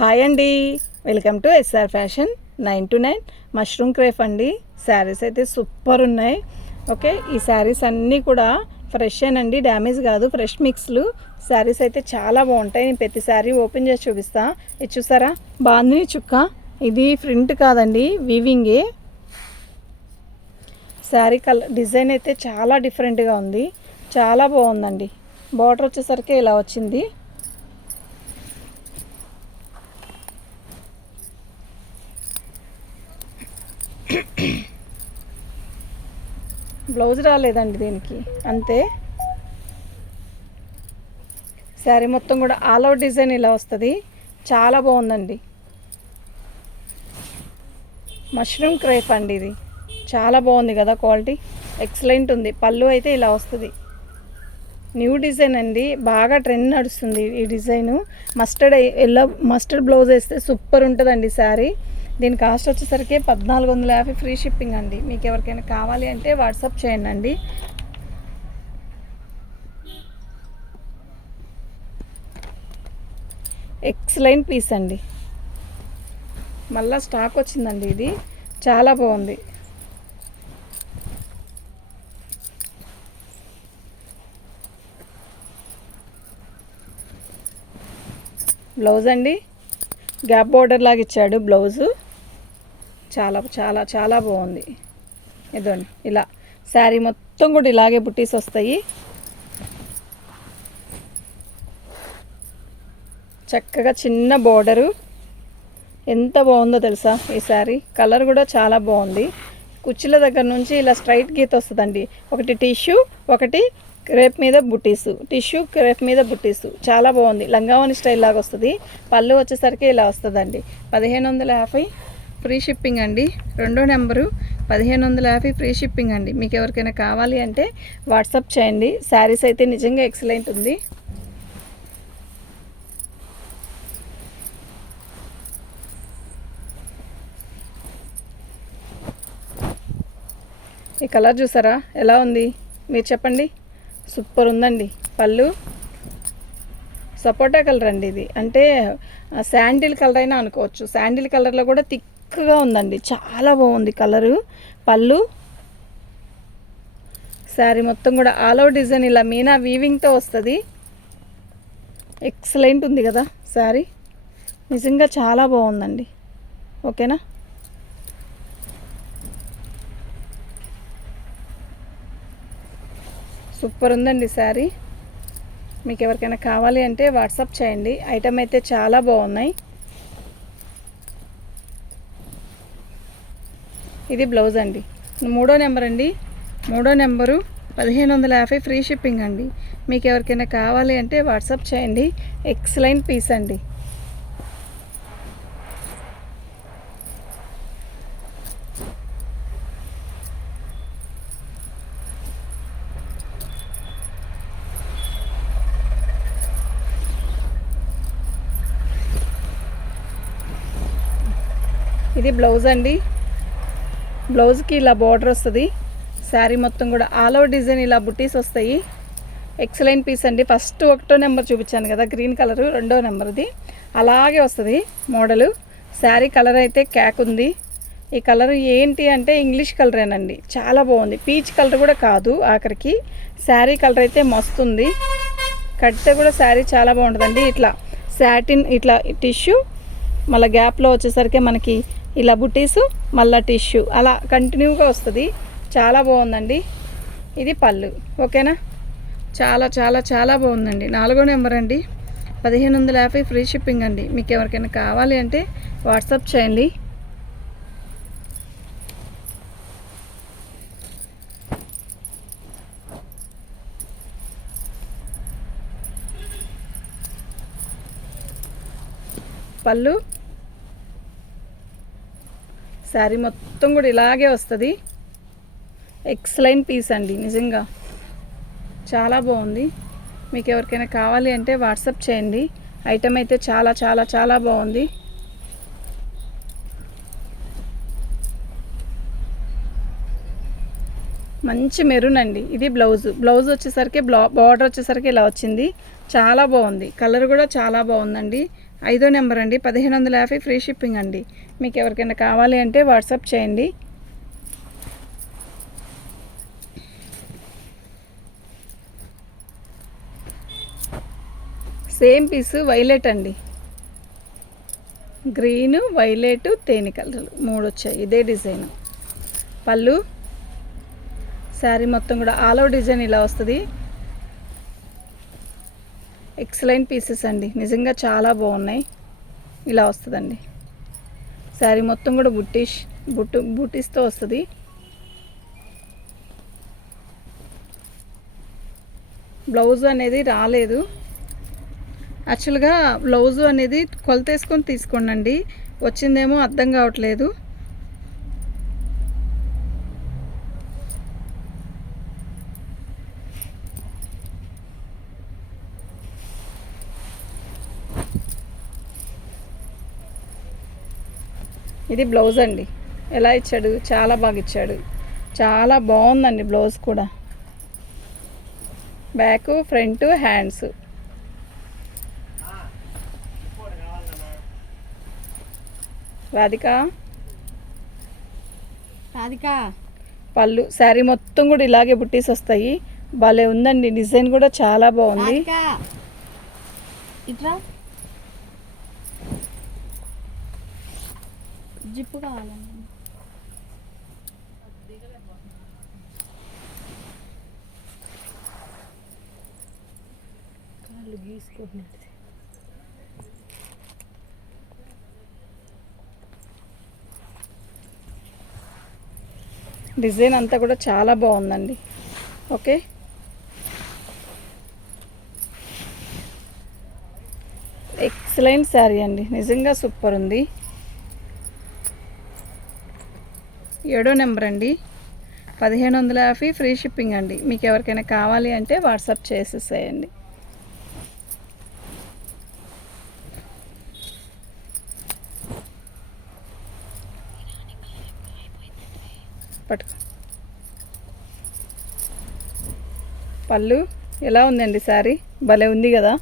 Hi అండి, welcome to SR fashion 9 to 9 mushroom crepe అండి. Sarees అయితే సూపర్ ఉన్నాయి. ఓకే, ఈ శారీస్ అన్నీ కూడా ఫ్రెష్ అండి, డ్యామేజ్ కాదు, ఫ్రెష్ మిక్స్లు. శారీస్ అయితే చాలా బాగుంటాయి. నేను ప్రతి శారీ ఓపెన్ చేసి చూపిస్తా. ఇది చూసారా, బాందిని చుక్క. ఇది ప్రింట్ కాదండి, వీవింగే. శారీ కలర్ డిజైన్ అయితే చాలా డిఫరెంట్గా ఉంది, చాలా బాగుందండి. బార్డర్ వచ్చేసరికి ఇలా వచ్చింది. బ్లౌజ్ రాలేదండి దీనికి, అంతే. శారీ మొత్తం కూడా ఆల్ అవుట్ డిజైన్ ఇలా వస్తుంది, చాలా బాగుందండి. మష్రూమ్ క్రేప్ అండి, ఇది చాలా బాగుంది కదా, క్వాలిటీ ఎక్సలెంట్ ఉంది. పళ్ళు అయితే ఇలా వస్తుంది, న్యూ డిజైన్ అండి, బాగా ట్రెండ్ నడుస్తుంది ఈ డిజైను. మస్టర్డ్ బ్లౌజ్ వేస్తే సూపర్ ఉంటుందండి శారీ. దీని కాస్ట్ వచ్చేసరికి 1450 ఫ్రీ షిప్పింగ్ అండి. మీకు ఎవరికైనా కావాలి అంటే వాట్సాప్ చేయండి అండి. ఎక్సలెంట్ పీస్ అండి, మళ్ళీ స్టాక్ వచ్చిందండి. ఇది చాలా బాగుంది. బ్లౌజ్ అండి, గ్యాప్ బోర్డర్ లాగా ఇచ్చాడు బ్లౌజు. చాలా చాలా చాలా బాగుంది. ఇదండి, ఇలా శారీ మొత్తం కూడా ఇలాగే బుట్టీస్ వస్తాయి. చక్కగా చిన్న బోర్డరు, ఎంత బాగుందో తెలుసా ఈ శారీ. కలర్ కూడా చాలా బాగుంది. కుర్చీల దగ్గర నుంచి ఇలా స్ట్రైట్ గీత వస్తుందండి. ఒకటి టిష్యూ, ఒకటి క్రేప్ మీద బుట్టీసు, టిష్యూ క్రేప్ మీద బుట్టీసు, చాలా బాగుంది. లంగావని స్టైల్ లాగా వస్తుంది. పళ్ళు వచ్చేసరికి ఇలా వస్తుందండి. 1550 ఫ్రీ షిప్పింగ్ అండి. రెండో నెంబరు 1550 ఫ్రీ షిప్పింగ్ అండి. మీకు ఎవరికైనా కావాలి అంటే వాట్సాప్ చేయండి. శారీస్ అయితే నిజంగా ఎక్సలెంట్ ఉంది. ఈ కలర్ చూసారా ఎలా ఉంది, మీరు చెప్పండి. సూపర్ ఉందండి. పళ్ళు సపోటా కలర్ అండి, ఇది అంటే శాండిల్ కలర్ అయినా అనుకోవచ్చు. శాండిల్ కలర్లో కూడా థిక్గా ఉందండి, చాలా బాగుంది కలరు. పళ్ళు శారీ మొత్తం కూడా ఆల్ అవుట్ డిజైన్ ఇలా మీనా వీవింగ్తో వస్తుంది. ఎక్సలెంట్ ఉంది కదా శారీ, నిజంగా చాలా బాగుందండి. ఓకేనా, సూపర్ ఉందండి శారీ. మీకు ఎవరికైనా కావాలి అంటే వాట్సాప్ చేయండి. ఐటమ్ అయితే చాలా బాగున్నాయి. ఇది బ్లౌజ్ అండి. మూడో నెంబర్ అండి, మూడో నెంబరు 1550 ఫ్రీ షిప్పింగ్ అండి. మీకు ఎవరికైనా కావాలి అంటే వాట్సాప్ చేయండి. ఎక్సలెంట్ పీస్ అండి. ఇది బ్లౌజ్ అండి. బ్లౌజ్కి ఇలా బార్డర్ వస్తుంది. శారీ మొత్తం కూడా ఆల్ ఓవర్ డిజైన్ ఇలా బుట్టీస్ వస్తాయి. ఎక్సలెంట్ పీస్ అండి. ఫస్ట్ ఒకటో నెంబర్ చూపించాను కదా గ్రీన్ కలరు, రెండో నెంబర్ది అలాగే వస్తుంది మోడలు. శారీ కలర్ అయితే క్యాక్ ఉంది. ఈ కలర్ ఏంటి అంటే ఇంగ్లీష్ కలరేనండి, చాలా బాగుంది. పీచ్ కలర్ కూడా కాదు ఆఖరికి. శారీ కలర్ అయితే మస్తు ఉంది. కడితే కూడా శారీ చాలా బాగుంటుందండి. ఇట్లా శాటిన్, ఇట్లా టిష్యూ, మళ్ళీ గ్యాప్లో వచ్చేసరికి మనకి ఇలా బుట్టీసు, మళ్ళీ టిష్యూ, అలా కంటిన్యూగా వస్తుంది. చాలా బాగుందండి. ఇది పళ్ళు. ఓకేనా, చాలా చాలా చాలా బాగుందండి. నాలుగో నెంబర్ అండి, 1550 ఫ్రీ షిప్పింగ్ అండి. మీకు ఎవరికైనా కావాలి అంటే వాట్సాప్ చేయండి. పళ్ళు శారీ మొత్తం కూడా ఇలాగే వస్తుంది. ఎక్సలెంట్ పీస్ అండి, నిజంగా చాలా బాగుంది. మీకు ఎవరికైనా కావాలి అంటే వాట్సాప్ చేయండి. ఐటమ్ అయితే చాలా చాలా చాలా బాగుంది. మంచి మెరూన్ అండి. ఇది బ్లౌజ్ వచ్చేసరికి బార్డర్ వచ్చేసరికి ఇలా వచ్చింది. చాలా బాగుంది. కలర్ కూడా చాలా బాగుందండి. 5వ నెంబర్ అండి, 1550 ఫ్రీ షిప్పింగ్ అండి. మీకు ఎవరికైనా కావాలి అంటే వాట్సాప్ చేయండి. సేమ్ పీసు వైలెట్ అండి, గ్రీను వైలెట్ తేనె కలర్లు 3 వచ్చాయి. ఇదే డిజైన్. పళ్ళు శారీ మొత్తం కూడా ఆల్ ఓవర్ డిజైన్ ఇలా వస్తుంది. ఎక్సలెంట్ పీసెస్ అండి, నిజంగా చాలా బాగున్నాయి. ఇలా వస్తుందండి. శారీ మొత్తం కూడా బుట్టీస్తో వస్తుంది. బ్లౌజ్ అనేది రాలేదు. యాక్చువల్గా బ్లౌజు అనేది కొలతేసుకొని తీసుకోండి, వచ్చిందేమో అర్థం కావట్లేదు. ఇది బ్లౌజ్ అండి, ఎలా ఇచ్చాడు, చాలా బాగా ఇచ్చాడు. చాలా బాగుందండి బ్లౌజ్ కూడా. Back front hands. రాధిక పళ్ళు శారీ మొత్తం కూడా ఇలాగే బుట్టీస్ వస్తాయి. భలే ఉందండి, డిజైన్ కూడా చాలా బాగుంది. జిప్పు కావాలండి. కాళ్ళు గీసుకుంటున్నది. డిజైన్ అంతా కూడా చాలా బాగుందండి. ఓకే, ఎక్సలెంట్ శారీ అండి, నిజంగా సూపర్ ఉంది. 7వ నెంబర్ అండి, 1550 ఫ్రీ షిప్పింగ్ అండి. మీకు ఎవరికైనా కావాలి అంటే వాట్సాప్ చేసేసేయండి. పట్టుకో. పళ్ళు ఎలా ఉందండి శారీ, భలే ఉంది కదా.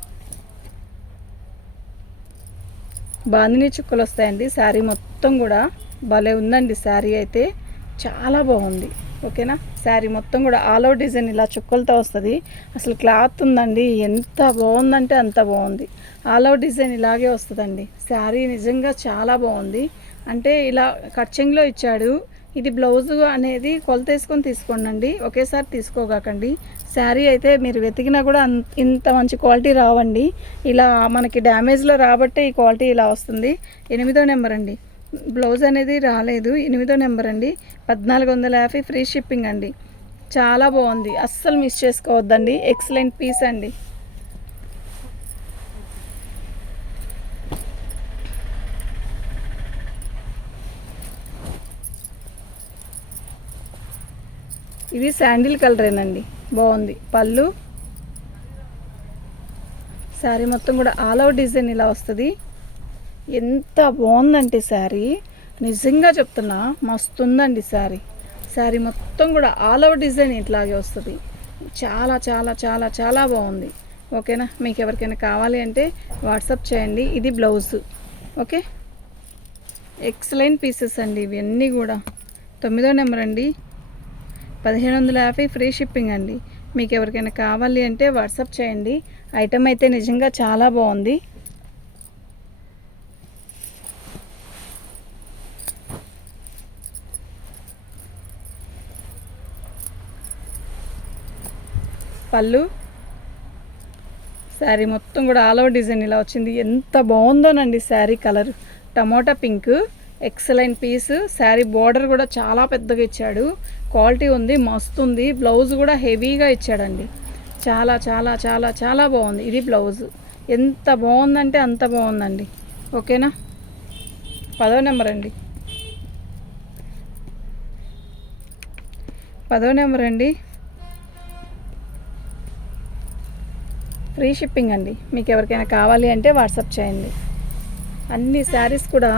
బాందిని చుక్కలు వస్తాయండి శారీ మొత్తం కూడా. భలే ఉందండి శారీ అయితే, చాలా బాగుంది. ఓకేనా, శారీ మొత్తం కూడా ఆల్ ఓవర్ డిజైన్ ఇలా చుక్కలతో వస్తుంది. అసలు క్లాత్ ఉందండి, ఎంత బాగుందంటే అంత బాగుంది. ఆల్ ఓవర్ డిజైన్ ఇలాగే వస్తుందండి. శారీ నిజంగా చాలా బాగుంది. అంటే ఇలా కట్చింగ్లో ఇచ్చాడు. ఇది బ్లౌజు అనేది కొలతేసుకొని తీసుకోండి, ఒకేసారి తీసుకోగాకండి. శారీ అయితే మీరు వెతికినా కూడా ఇంత మంచి క్వాలిటీ రావండి. ఇలా మనకి డ్యామేజ్లో రాబట్టే ఈ క్వాలిటీ ఇలా వస్తుంది. 8వ నెంబర్ అండి, బ్లౌజ్ అనేది రాలేదు. 8వ నెంబర్ అండి, 1450 ఫ్రీ షిప్పింగ్ అండి. చాలా బాగుంది, అస్సలు మిస్ చేసుకోవద్దండి. ఎక్సలెంట్ పీస్ అండి. ఇది శాండిల్ కలరేనండి, బాగుంది. పళ్ళు శారీ మొత్తం కూడా ఆల్ ఓవర్ డిజైన్ ఇలా వస్తుంది. ఎంత బాగుందంటే శారీ, నిజంగా చెప్తున్నా, మస్తు ఉందండి శారీ. శారీ మొత్తం కూడా ఆల్ ఓవర్ డిజైన్ ఇట్లాగే వస్తుంది. చాలా చాలా చాలా చాలా బాగుంది. ఓకేనా, మీకు ఎవరికైనా కావాలి అంటే వాట్సాప్ చేయండి. ఇది బ్లౌజ్. ఓకే, ఎక్సలెంట్ పీసెస్ అండి ఇవన్నీ కూడా. 9వ నెంబర్ అండి, 1550 ఫ్రీ షిప్పింగ్ అండి. మీకు ఎవరికైనా కావాలి అంటే వాట్సాప్ చేయండి. ఐటమ్ అయితే నిజంగా చాలా బాగుంది. పళ్ళు శారీ మొత్తం కూడా ఆల్ ఓవర్ డిజైన్ ఇలా వచ్చింది. ఎంత బాగుందోనండి sari colour, tomato pink. Excellent piece. Sari border కూడా చాలా పెద్దగా ఇచ్చాడు, క్వాలిటీ ఉంది, మస్తు ఉంది. బ్లౌజ్ కూడా హెవీగా ఇచ్చాడండి. చాలా చాలా చాలా చాలా బాగుంది. ఇది బ్లౌజ్. ఎంత బాగుందంటే అంత బాగుందండి. ఓకేనా, 10వ నెంబర్ అండి, 10వ నెంబర్ అండి, ఫ్రీ షిప్పింగ్ అండి. మీకు ఎవరికైనా కావాలి అంటే వాట్సాప్ చేయండి. అన్ని శారీస్ కూడా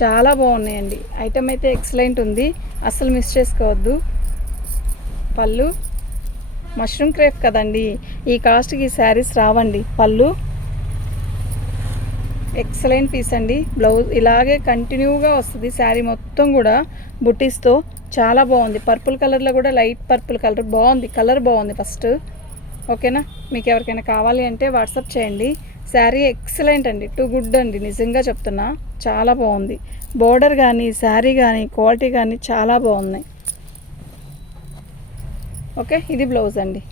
చాలా బాగున్నాయండి. ఐటమ్ అయితే ఎక్సలెంట్ ఉంది, అస్సలు మిస్ చేసుకోవద్దు. పళ్ళు మష్రూమ్ క్రేప్ కదండి, ఈ కాస్ట్కి ఈ శారీస్ రావండి. పళ్ళు ఎక్సలెంట్ పీస్ అండి. బ్లౌజ్ ఇలాగే కంటిన్యూగా వస్తుంది. శారీ మొత్తం కూడా బుటీస్తో చాలా బాగుంది. పర్పుల్ కలర్లో కూడా లైట్ పర్పుల్ కలర్ బాగుంది. కలర్ బాగుంది ఫస్ట్. ఓకేనా, మీకు ఎవరికైనా కావాలి అంటే వాట్సాప్ చేయండి. శారీ ఎక్సలెంట్ అండి, టూ గుడ్ అండి, నిజంగా చెప్తున్నా చాలా బాగుంది. బోర్డర్ కానీ శారీ కానీ క్వాలిటీ కానీ చాలా బాగున్నాయి. ఓకే, ఇది బ్లౌజ్ అండి.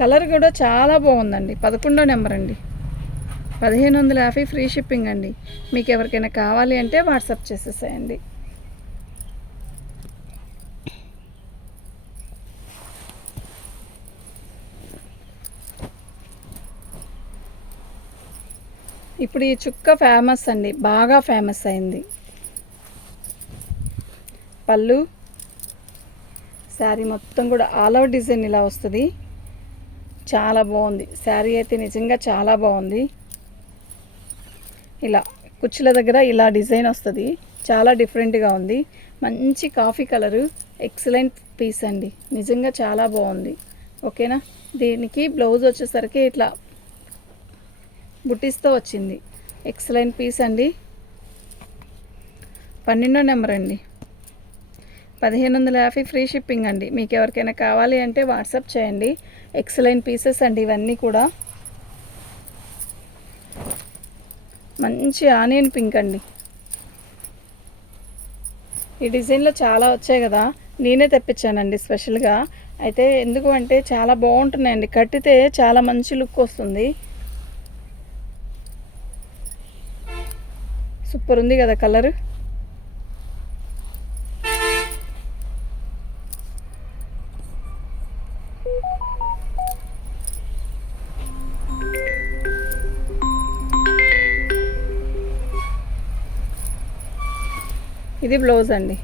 కలర్ కూడా చాలా బాగుందండి. 11వ నెంబర్ అండి. 1550 ఫ్రీ షిప్పింగ్ అండి. మీకు ఎవరికైనా కావాలి అంటే వాట్సాప్ చేసేసేయండి. ఇప్పుడు ఈ చుక్క ఫేమస్ అండి, బాగా ఫేమస్ అయింది. పళ్ళు, శారీ మొత్తం కూడా ఆల్ ఓవర్ డిజైన్ ఇలా వస్తుంది. చాలా బాగుంది శారీ అయితే, నిజంగా చాలా బాగుంది. ఇలా కుచ్చుల దగ్గర ఇలా డిజైన్ వస్తుంది, చాలా డిఫరెంట్గా ఉంది. మంచి కాఫీ కలరు, ఎక్సలెంట్ పీస్ అండి, నిజంగా చాలా బాగుంది. ఓకేనా, దీనికి బ్లౌజ్ వచ్చేసరికి ఇట్లా బుటీస్తో వచ్చింది. ఎక్సలెంట్ పీస్ అండి. 12వ నెంబర్ అండి. 1550 ఫ్రీ షిప్పింగ్ అండి. మీకు ఎవరికైనా కావాలి అంటే వాట్సాప్ చేయండి. ఎక్సలెంట్ పీసెస్ అండి ఇవన్నీ కూడా. మంచి ఆనియన్ పింక్ అండి. ఈ డిజైన్లో చాలా వచ్చాయి కదా, నేనే తెప్పించానండి స్పెషల్గా. అయితే ఎందుకు అంటే చాలా బాగుంటున్నాయండి, కట్టితే చాలా మంచి లుక్ వస్తుంది. సూపర్ ఉంది కదా కలర్. ఇది బ్లౌజ్ అండి,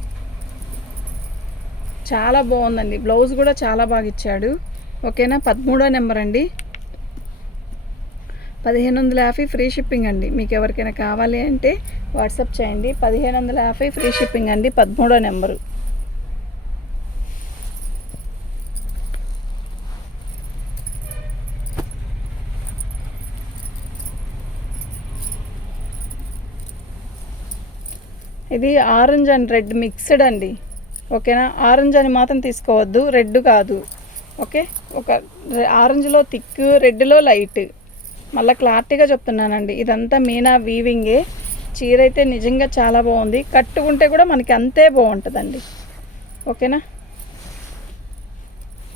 చాలా బాగుందండి. బ్లౌజ్ కూడా చాలా బాగా ఇచ్చాడు. ఓకేనా, 13వ నెంబర్ అండి. 1550 ఫ్రీ షిప్పింగ్ అండి. మీకు ఎవరికైనా కావాలి అంటే వాట్సాప్ చేయండి. 1550 ఫ్రీ షిప్పింగ్ అండి. 13వ నెంబరు. ఇది ఆరెంజ్ అండ్ రెడ్ మిక్స్డ్ అండి. ఓకేనా, ఆరెంజ్ అని మాత్రం తీసుకోవద్దు, రెడ్ కాదు. ఓకే, ఒక ఆరెంజ్లో థిక్, రెడ్లో లైట్. మళ్ళీ క్లారిటీగా చెప్తున్నానండి, ఇదంతా మీనా వీవింగే. చీర అయితే నిజంగా చాలా బాగుంది, కట్టుకుంటే కూడా మనకి అంతే బాగుంటుందండి. ఓకేనా,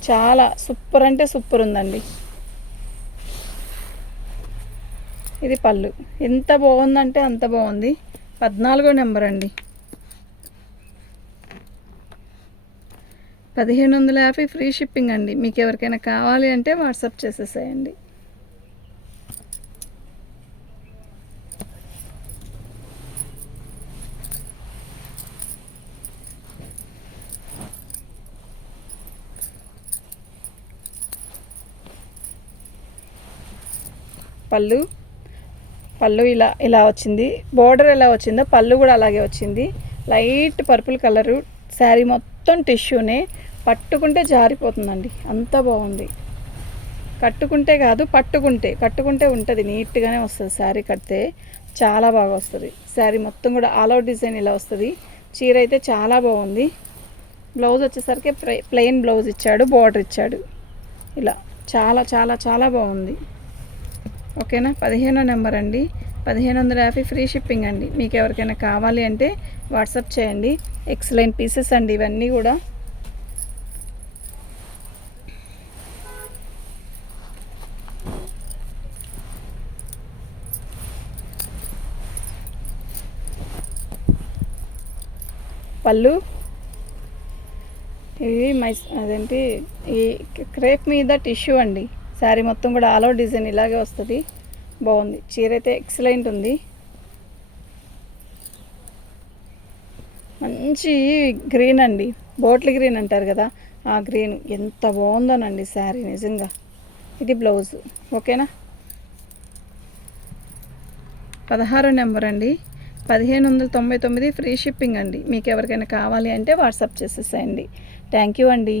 చాలా సూపర్ అంటే సూపర్ ఉందండి. ఇది పళ్ళు, ఎంత బాగుందంటే అంత బాగుంది. 14వ నెంబర్ అండి. 1550 ఫ్రీ షిప్పింగ్ అండి. మీకు ఎవరికైనా కావాలి అంటే వాట్సాప్ చేసేసేయండి. పళ్ళు ఇలా వచ్చింది. బోర్డర్ ఎలా వచ్చిందో పళ్ళు కూడా అలాగే వచ్చింది. Light purple colour. శారీ మొత్తం టిష్యూనే, పట్టుకుంటే జారిపోతుందండి, అంత బాగుంది. కట్టుకుంటే కాదు, కట్టుకుంటే ఉంటుంది, నీట్గానే వస్తుంది. శారీ కడితే చాలా బాగా వస్తుంది. శారీ మొత్తం కూడా ఆల్ అవుట్ డిజైన్ ఇలా వస్తుంది. చీర అయితే చాలా బాగుంది. బ్లౌజ్ వచ్చేసరికి ప్లెయిన్ బ్లౌజ్ ఇచ్చాడు, బార్డర్ ఇచ్చాడు. ఇలా చాలా చాలా చాలా బాగుంది. ఓకేనా, 15వ నెంబర్ అండి. 1550 ఫ్రీ షిప్పింగ్ అండి. మీకు ఎవరికైనా కావాలి అంటే వాట్సాప్ చేయండి. ఎక్సలెంట్ పీసెస్ అండి ఇవన్నీ కూడా. పళ్ళు, ఇవి అదేంటి ఈ క్రేప్ మీద టిష్యూ అండి. శారీ మొత్తం కూడా ఆల్ ఓవర్ డిజైన్ ఇలాగే వస్తుంది. బాగుంది, చీర అయితే ఎక్సలెంట్ ఉంది. మంచి గ్రీన్ అండి, బాటిల్ గ్రీన్ అంటారు కదా, ఆ గ్రీన్ ఎంత బాగుందోనండి శారీ నిజంగా. ఇది బ్లౌజ్. ఓకేనా, 16వ నెంబర్ అండి. 1599 ఫ్రీ షిప్పింగ్ అండి. మీకు ఎవరికైనా కావాలి అంటే వాట్సాప్ చేసేసేయండి. థ్యాంక్ యూ అండి.